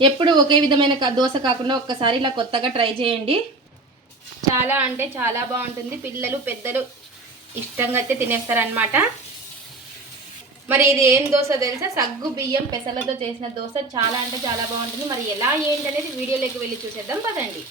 ఎప్పుడు ఒకే విధమైన దోశ కాకుండా ఒక్కసారి ఇలా కొత్తగా ట్రై చేయండి. చాలా అంటే చాలా బాగుంటుంది. పిల్లలు పెద్దలు ఇష్టంగా అయితే తినేస్తారనమాట మరి ఇది ఏం దోశ తెలుసా? సగ్గు బియ్యం పెసలతో చేసిన దోశ. చాలా అంటే చాలా బాగుంటుంది. మరి ఎలా ఏంటి అనేది వీడియోలోకి వెళ్ళి చూసేద్దాం. పదండి.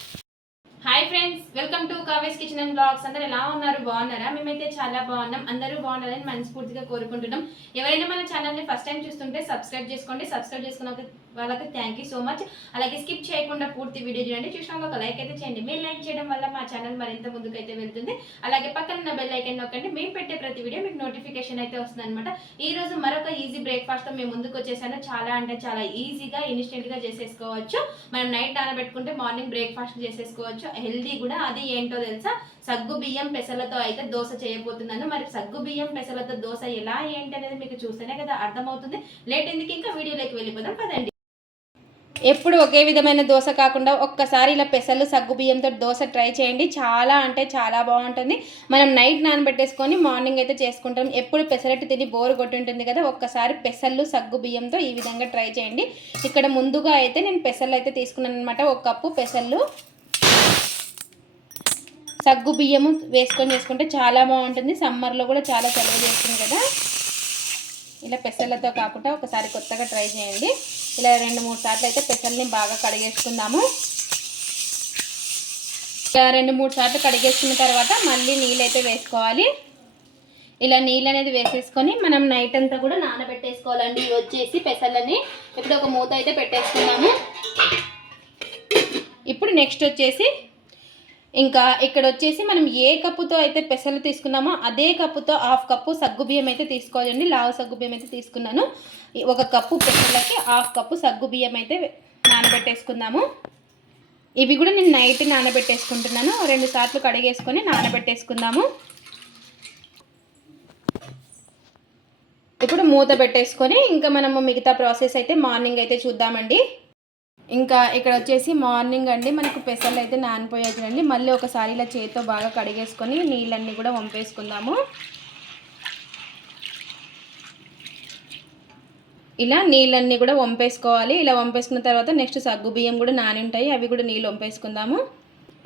Hi friends welcome to Kaves kitchen and blogs అందరు ఎలా ఉన్నారు? బాగున్నారా? మేమైతే చాలా బాగున్నాం. అందరూ బాగున్నారని మనస్ఫూర్తిగా కోరుకుంటున్నాం. ఎవరైనా మన ఛానల్ని ఫస్ట్ టైం చూస్తుంటే సబ్స్క్రైబ్ చేసుకోండి. సబ్స్క్రైబ్ చేసుకున్న వాళ్ళకి థ్యాంక్ యూ సో మచ్ అలాగే స్కిప్ చేయకుండా పూర్తి వీడియో చూడండి. చూసినాక ఒక లైక్ అయితే చేయండి. మీరు లైక్ చేయడం వల్ల మా ఛానల్ మరింత ముందుకైతే వెళ్తుంది. అలాగే పక్కన ఉన్న బెల్ ఐకన్ నొక్కండి. మేము పెట్టే ప్రతి వీడియో మీకు నోటిఫికేషన్ అయితే వస్తుంది అనమాట ఈ రోజు మరొక ఈజీ బ్రేక్ఫాస్ట్తో మేము ముందుకు వచ్చేసాను. చాలా అంటే చాలా ఈజీగా ఇన్స్టెంట్గా చేసేసుకోవచ్చు. మనం నైట్ నానబెట్టుకుంటే మార్నింగ్ బ్రేక్ఫాస్ట్ చేసేసుకోవచ్చు. హెల్దీ కూడా. అది ఏంటో తెలుసా? సగ్గు బియ్యం పెసలతో అయితే దోశ చేయబోతున్నాను. మరి సగ్గు బియ్యం పెసలతో దోశ ఎలా ఏంటి అనేది మీకు చూస్తేనే కదా అర్థమవుతుంది. లేట్ ఎందుకు? ఇంకా వీడియోలోకి వెళ్ళిపోదాం. పదండి. ఎప్పుడు ఒకే విధమైన దోశ కాకుండా ఒక్కసారి ఇలా పెసలు సగ్గు బియ్యంతో దోశ ట్రై చేయండి. చాలా అంటే చాలా బాగుంటుంది. మనం నైట్ నానబెట్టేసుకొని మార్నింగ్ అయితే చేసుకుంటాం. ఎప్పుడు పెసరట్టు తిని బోరు కొట్టుంటుంది కదా ఒక్కసారి పెసలు సగ్గు బియ్యంతో ఈ విధంగా ట్రై చేయండి. ఇక్కడ ముందుగా అయితే నేను పెసలు అయితే తీసుకున్నాను అనమాట ఒక కప్పు పెసలు సగ్గు బియ్యము వేసుకొని చేసుకుంటే చాలా బాగుంటుంది. సమ్మర్లో కూడా చాలా చలువ చేస్తుంది కదా. ఇలా పెసర్లతో కాకుండా ఒకసారి కొత్తగా ట్రై చేయండి. ఇలా రెండు మూడు సార్లు అయితే పెసల్ని బాగా కడిగేసుకుందాము. ఇలా రెండు మూడు సార్లు కడిగేసుకున్న తర్వాత మళ్ళీ నీళ్ళు అయితే వేసుకోవాలి. ఇలా నీళ్ళు అనేది వేసేసుకొని మనం నైట్ అంతా కూడా నానబెట్టేసుకోవాలండి. ఇవి వచ్చేసి పెసలని ఇప్పుడు ఒక మూత అయితే పెట్టేసుకున్నాము ఇప్పుడు నెక్స్ట్ వచ్చేసి ఇంకా ఇక్కడ వచ్చేసి మనం ఏ కప్పుతో అయితే పెసలు తీసుకున్నామో అదే కప్పుతో హాఫ్ కప్పు సగ్గుబియ్యం అయితే తీసుకోవాలండి. లావు సగ్గు బియ్యం అయితే తీసుకున్నాను. ఒక కప్పు పెసలకి హాఫ్ కప్పు సగ్గుబియ్యం అయితే నానబెట్టేసుకుందాము. ఇవి కూడా నేను నైట్ నానబెట్టేసుకుంటున్నాను. రెండు సార్లు కడిగేసుకొని నానబెట్టేసుకుందాము. ఇప్పుడు మూత పెట్టేసుకొని ఇంకా మనము మిగతా ప్రాసెస్ అయితే మార్నింగ్ అయితే చూద్దామండి. ఇంకా ఇక్కడ వచ్చేసి మార్నింగ్ అండి మనకు పెసలు అయితే నానిపోయాయి చూడండి మళ్ళీ ఒకసారి ఇలా చేతితో బాగా కడిగేసుకొని నీళ్ళన్నీ కూడా వంపేసుకుందాము. ఇలా నీళ్ళన్నీ కూడా వంపేసుకోవాలి. ఇలా వంపేసుకున్న తర్వాత నెక్స్ట్ సగ్గు బియ్యం కూడా నాని ఉంటాయి అవి కూడా నీళ్ళు వంపేసుకుందాము.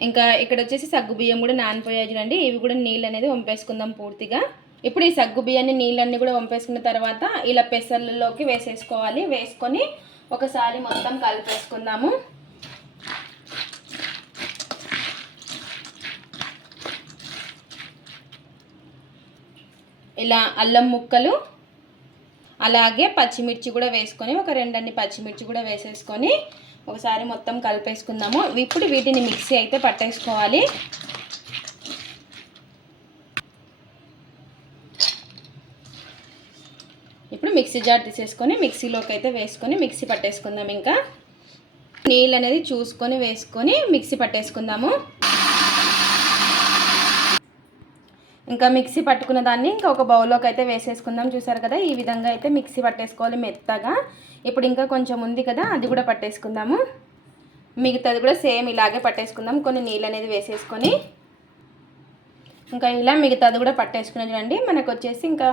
ఇంకా ఇక్కడ వచ్చేసి సగ్గు బియ్యం కూడా నానిపోయాయి చూడండి ఇవి కూడా నీళ్ళు అనేది వంపేసుకుందాం పూర్తిగా. ఇప్పుడు ఈ సగ్గు బియ్యాన్ని నీళ్ళన్నీ కూడా వంపేసుకున్న తర్వాత ఇలా పెసర్లలోకి వేసేసుకోవాలి. వేసుకొని ఒకసారి మొత్తం కలిపేసుకుందాము. ఇలా అల్లం ముక్కలు అలాగే పచ్చిమిర్చి కూడా వేసుకొని ఒక రెండన్ని పచ్చిమిర్చి కూడా వేసేసుకొని ఒకసారి మొత్తం కలిపేసుకుందాము. ఇప్పుడు వీటిని మిక్సీ అయితే పట్టేసుకోవాలి. ఇప్పుడు మిక్సీ జార్ తీసేసుకొని మిక్సీలోకి అయితే వేసుకొని మిక్సీ పట్టేసుకుందాం ఇంకా. నీళ్ళు అనేది చూసుకొని వేసుకొని మిక్సీ పట్టేసుకుందాము. ఇంకా మిక్సీ పట్టుకున్న దాన్ని ఇంకా ఒక బౌల్లోకి అయితే వేసేసుకుందాం. చూసారు కదా ఈ విధంగా అయితే మిక్సీ పట్టేసుకోవాలి మెత్తగా. ఇప్పుడు ఇంకా కొంచెం ఉంది కదా అది కూడా పట్టేసుకుందాము. మిగతాది కూడా సేమ్ ఇలాగే పట్టేసుకుందాం కొన్ని నీళ్ళు అనేది వేసేసుకొని. ఇంకా ఇలా మిగతాది కూడా పట్టేసుకుని చూడండి. మనకు వచ్చేసి ఇంకా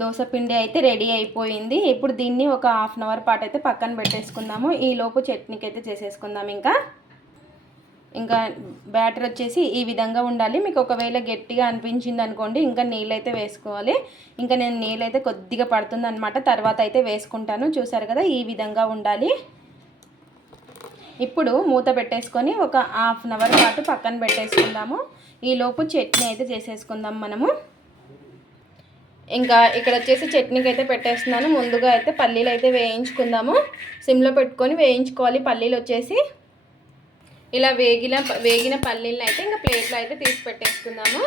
దోశ పిండి అయితే రెడీ అయిపోయింది. ఇప్పుడు దీన్ని ఒక హాఫ్ అన్ అవర్ పాటు అయితే పక్కన పెట్టేసుకుందాము. ఈలోపు చట్నీకి అయితే చేసేసుకుందాం ఇంకా. ఇంకా బ్యాటర్ వచ్చేసి ఈ విధంగా ఉండాలి. మీకు ఒకవేళ గట్టిగా అనిపించింది అనుకోండి ఇంకా నీళ్ళు అయితే వేసుకోవాలి. ఇంకా నేను నీళ్ళు అయితే కొద్దిగా పడుతుంది అనమాట తర్వాత అయితే వేసుకుంటాను. చూసారు కదా ఈ విధంగా ఉండాలి. ఇప్పుడు మూత పెట్టేసుకొని ఒక హాఫ్ అన్ అవర్ పాటు పక్కన పెట్టేసుకుందాము. ఈలోపు చట్నీ అయితే చేసేసుకుందాం మనము. ఇంకా ఇక్కడ వచ్చేసి చట్నీకి అయితే పెట్టేస్తున్నాను. ముందుగా అయితే పల్లీలు అయితే వేయించుకుందాము. సిమ్లో పెట్టుకొని వేయించుకోవాలి పల్లీలు వచ్చేసి. ఇలా వేగిన వేగిన పల్లీలను అయితే ఇంకా ప్లేట్లో అయితే తీసి పెట్టేసుకుందాము.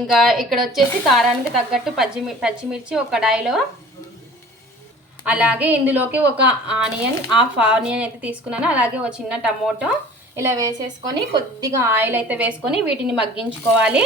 ఇంకా ఇక్కడ వచ్చేసి కారానికి తగ్గట్టు పచ్చిమి పచ్చిమిర్చి ఒక కడాయిలో అలాగే ఇందులోకి ఒక ఆనియన్ హాఫ్ ఆనియన్ అయితే తీసుకున్నాను. అలాగే ఒక చిన్న టమోటో ఇలా వేసేసుకొని కొద్దిగా ఆయిల్ అయితే వేసుకొని వీటిని మగ్గించుకోవాలి.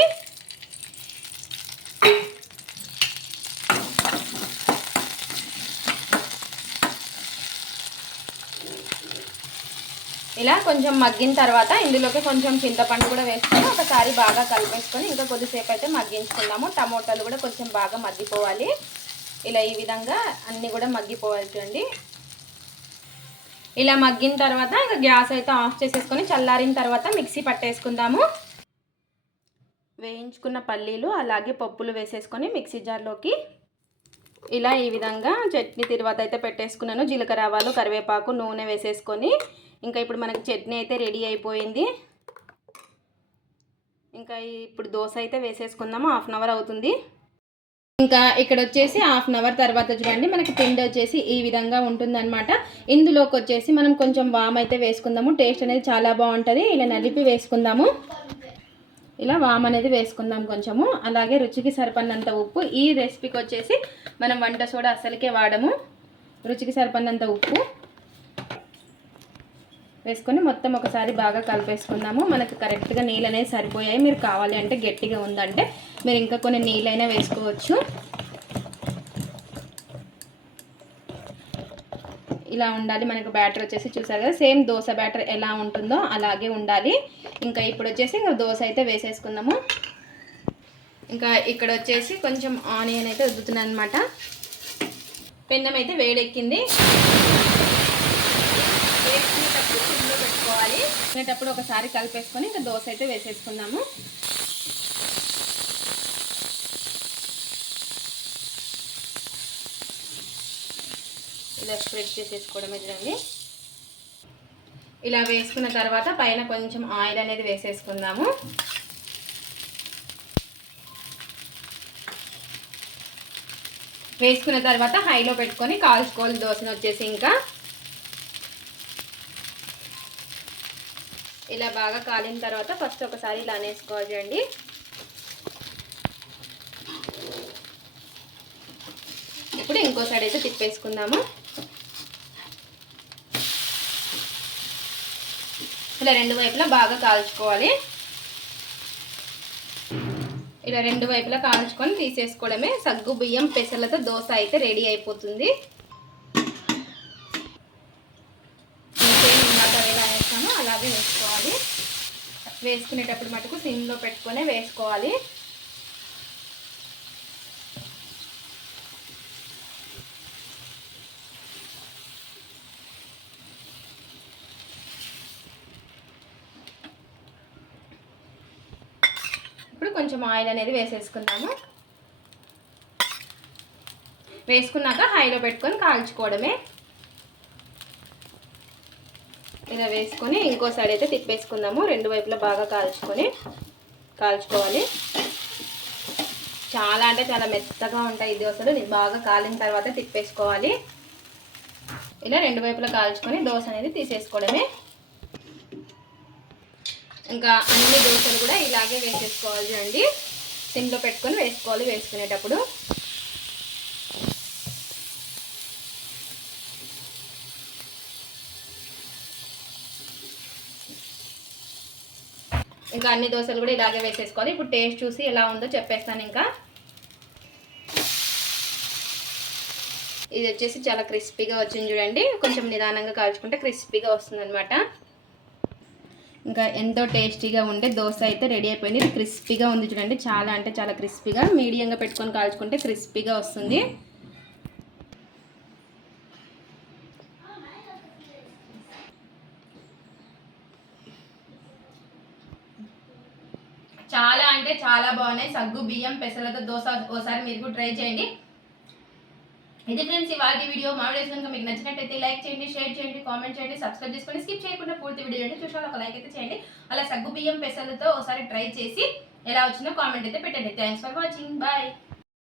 ఇలా కొంచెం మగ్గిన తర్వాత ఇందులోకి కొంచెం చింతపండు కూడా వేసుకొని ఒకసారి బాగా కలిపేసుకొని ఇంకా కొద్దిసేపు అయితే మగ్గించుకుందాము. టమోటాలు కూడా కొంచెం బాగా మగ్గిపోవాలి. ఇలా ఈ విధంగా అన్నీ కూడా మగ్గిపోవాలి చూడండి ఇలా మగ్గిన తర్వాత ఇంకా గ్యాస్ అయితే ఆఫ్ చేసేసుకొని చల్లారిన తర్వాత మిక్సీ పట్టేసుకుందాము. వేయించుకున్న పల్లీలు అలాగే పప్పులు వేసేసుకొని మిక్సీ జార్లోకి ఇలా ఈ విధంగా చట్నీ తర్వాత అయితే పెట్టేసుకున్నాను. జీలకర్ర ఆవాలు కరివేపాకు నూనె వేసేసుకొని ఇంకా ఇప్పుడు మనకి చట్నీ అయితే రెడీ అయిపోయింది. ఇంకా ఇప్పుడు దోశ అయితే వేసేసుకుందాము. హాఫ్ అన్ అవర్ అవుతుంది. ఇంకా ఇక్కడ వచ్చేసి హాఫ్ అన్ అవర్ తర్వాత చూడండి మనకి పిండి వచ్చేసి ఈ విధంగా ఉంటుందన్నమాట. ఇందులోకి వచ్చేసి మనం కొంచెం వామ్ అయితే వేసుకుందాము. టేస్ట్ అనేది చాలా బాగుంటుంది. ఇలా నలిపి వేసుకుందాము. ఇలా వామ్ అనేది వేసుకుందాం కొంచెము. అలాగే రుచికి సరిపడినంత ఉప్పు. ఈ రెసిపీకి వచ్చేసి మనం వంట సోడా అసలుకే వాడము. రుచికి సరిపడినంత ఉప్పు. వేసుకొని మొత్తం ఒకసారి బాగా కలిపేసుకుందాము. మనకు కరెక్ట్గా నీళ్ళు అనేది సరిపోయాయి. మీరు కావాలి అంటే గట్టిగా ఉందంటే మీరు ఇంకా కొన్ని నీళ్ళైనా వేసుకోవచ్చు. ఇలా ఉండాలి. మనకు బ్యాటర్ వచ్చేసి చూసారు కదా సేమ్ దోశ బ్యాటర్ ఎలా ఉంటుందో అలాగే ఉండాలి. ఇంకా ఇప్పుడు వచ్చేసి ఇంకా దోశ అయితే వేసేసుకుందాము. ఇంకా ఇక్కడ వచ్చేసి కొంచెం ఆనియన్ అయితే వద్దుతున్నాను అనమాట పెన్నం అయితే వేడెక్కింది వేసుకునేటప్పుడు సిమ్లో పెట్టుకోవాలి ఒకసారి కలిపేసుకొని ఇంకా దోశ అయితే వేసేసుకుందాము. ఇలా స్ప్రెడ్ చేసేసుకోవడమే చూడండి ఇలా వేసుకున్న తర్వాత పైన కొంచెం ఆయిల్ అనేది వేసేసుకుందాము. వేసుకున్న తర్వాత హైలో పెట్టుకొని కాల్చుకోవాలి దోశను వచ్చేసి ఇంకా. ఇలా బాగా కాలిన తర్వాత ఫస్ట్ ఒకసారి ఇలా అనేసుకోవాలి చూడండి ఇప్పుడు ఇంకో సైడ్ అయితే తిప్పేసుకుందాము. ఇలా రెండు వైపులా బాగా కాల్చుకోవాలి. ఇలా రెండు వైపులా కాల్చుకొని తీసేసుకోవడమే. సగ్గు బియ్యం పెసలతో దోశ అయితే రెడీ అయిపోతుంది. ఇంకేం ఇందాక ఎలా వేస్తామో అలాగే వేసుకోవాలి. వేసుకునేటప్పుడు మటుకు సిమ్లో పెట్టుకొని వేసుకోవాలి. ఇప్పుడు కొంచెం ఆయిల్ అనేది వేసేసుకుందాము. వేసుకున్నాక హైలో పెట్టుకొని కాల్చుకోవడమే. ఇలా వేసుకొని ఇంకో సైడ్ అయితే తిప్పేసుకుందాము. రెండు వైపులా బాగా కాల్చుకొని కాల్చుకోవాలి. చాలా అంటే చాలా మెత్తగా ఉంటాయి ఈ దోశలు బాగా కాలిన తర్వాత తిప్పేసుకోవాలి. ఇలా రెండు వైపులా కాల్చుకొని దోశ అనేది తీసేసుకోవడమే. ఇంకా అన్ని దోశలు కూడా ఇలాగే వేసేసుకోవాలి అండి. సిమ్లో పెట్టుకొని వేసుకోవాలి వేసుకునేటప్పుడు. ఇంకా అన్ని దోశలు కూడా ఇలాగే వేసేసుకోవాలి. ఇప్పుడు టేస్ట్ చూసి ఎలా ఉందో చెప్పేస్తాను ఇంకా. ఇది వచ్చేసి చాలా క్రిస్పీగా వచ్చింది చూడండి. కొంచెం నిదానంగా కాల్చుకుంటే క్రిస్పీగా వస్తుందన్నమాట. ఇంకా ఎంతో టేస్టీగా ఉండే దోశ అయితే రెడీ అయిపోయింది. ఇది క్రిస్పీగా ఉంది చూడండి. చాలా అంటే చాలా క్రిస్పీగా. మీడియంగా పెట్టుకొని కాల్చుకుంటే క్రిస్పీగా వస్తుంది. చాలా చాలా బాగున్నాయి. సగ్గు బియ్యం పెసలతో దోశ ఓసారి మీరు కూడా ట్రై చేయండి. ఇది ఫ్రెండ్స్ ఇవాళ వీడియో. మామిడి కనుక మీకు నచ్చినట్టయితే లైక్ చేయండి షేర్ చేయండి కామెంట్ చేయండి సబ్స్క్రైబ్ చేసుకొని స్కిప్ చేయకుండా పూర్తి వీడియో అంటే చూసాను ఒక లైక్ అయితే చేయండి. అలా సగ్గు బియ్యం పెసలతో ఒకసారి ట్రై చేసి ఎలా వచ్చిందో కామెంట్ అయితే పెట్టండి. Thanks for watching bye